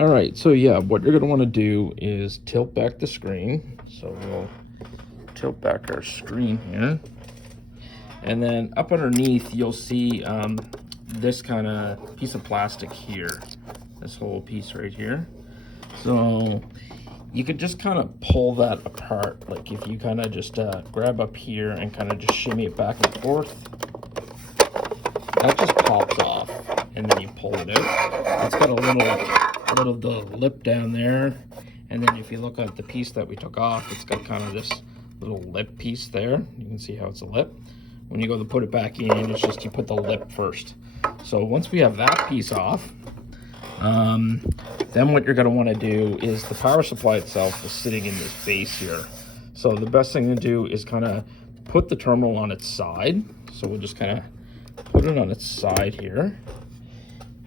All right, so yeah, what you're gonna wanna do is tilt back the screen. So we'll tilt back our screen here. And then up underneath, you'll see this kind of piece of plastic here, this whole piece right here. So you could just kind of pull that apart. Like if you kind of just grab up here and kind of just shimmy it back and forth, that just pops off, and then you pull it out. It's got a little the lip down there, and then if you look at the piece that we took off, it's got kind of this little lip piece there. You can see how it's a lip. When you go to put it back in, it's just you put the lip first. So once we have that piece off, then what you're going to want to do is the power supply itself is sitting in this base here. So the best thing to do is kind of put the terminal on its side. So we'll just kind of put it on its side here.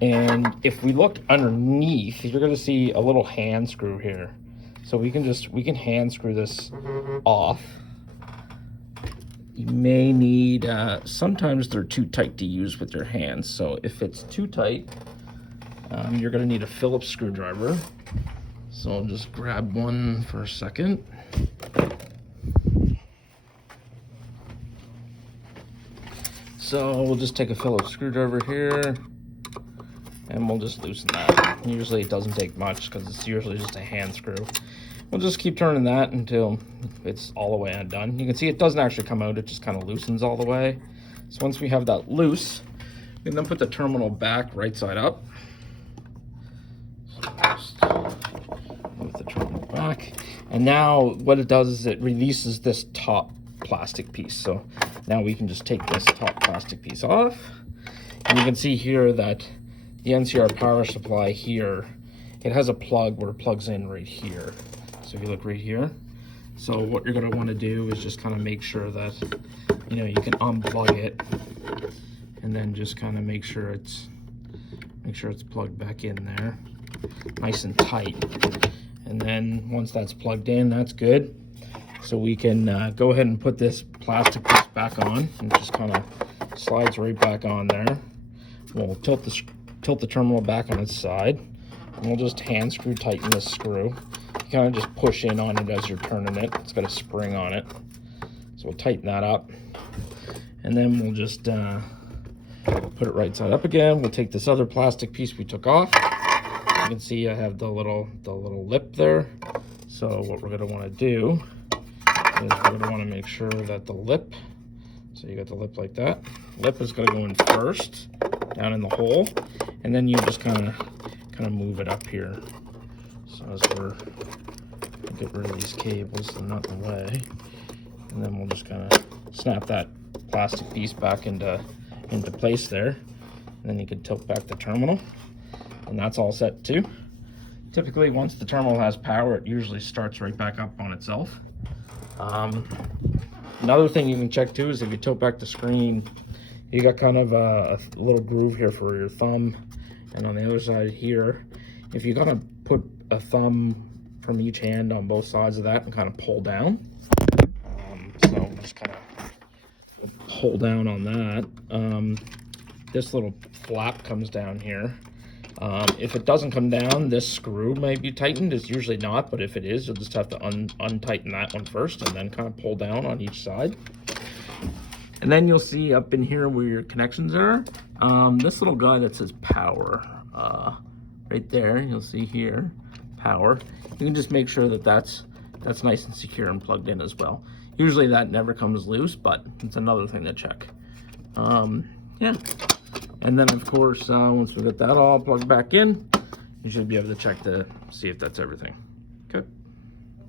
And if we look underneath, you're going to see a little hand screw here. So we can hand screw this off. You may need, sometimes they're too tight to use with your hands. So if it's too tight, you're going to need a Phillips screwdriver. So I'll just grab one for a second. So we'll just take a Phillips screwdriver here, and we'll just loosen that. Usually it doesn't take much because it's usually just a hand screw. We'll just keep turning that until it's all the way undone. You can see it doesn't actually come out, it just kind of loosens all the way. So once we have that loose, we can then put the terminal back right side up. So just move the terminal back. And now what it does is it releases this top plastic piece. So now we can just take this top plastic piece off. And you can see here that the NCR power supply here, it has a plug where it plugs in right here. So if you look right here, so what you're going to want to do is just kind of make sure that, you know, you can unplug it, and then just kind of make sure it's plugged back in there, nice and tight. And then once that's plugged in, that's good. So we can go ahead and put this plastic piece back on, and just kind of slides right back on there. We'll tilt the terminal back on its side, and we'll just hand screw tighten this screw. You kind of just push in on it as you're turning it. It's got a spring on it. So we'll tighten that up, and then we'll just put it right side up again. We'll take this other plastic piece we took off. You can see I have the little lip there. So what we're going to want to do is we're going to want to make sure that the lip, so you got the lip like that, lip is going to go in first down in the hole, and then you just kind of move it up here. So as we're get rid of these cables, they're not in the way, and then we'll just kind of snap that plastic piece back into place there, and then you can tilt back the terminal, and that's all set too. Typically once the terminal has power, it usually starts right back up on itself. Another thing you can check too is if you tilt back the screen, you got kind of a little groove here for your thumb, and on the other side here, if you kind of put a thumb from each hand on both sides of that and kind of pull down, so just kind of pull down on that, this little flap comes down here. If it doesn't come down, this screw might be tightened. It's usually not, but if it is, you'll just have to untighten that one first and then kind of pull down on each side. And then you'll see up in here where your connections are, this little guy that says power, right there, you'll see here, power. You can just make sure that that's nice and secure and plugged in as well. Usually that never comes loose, but it's another thing to check. Yeah. And then of course, once we get that all plugged back in, you should be able to check to see if that's everything.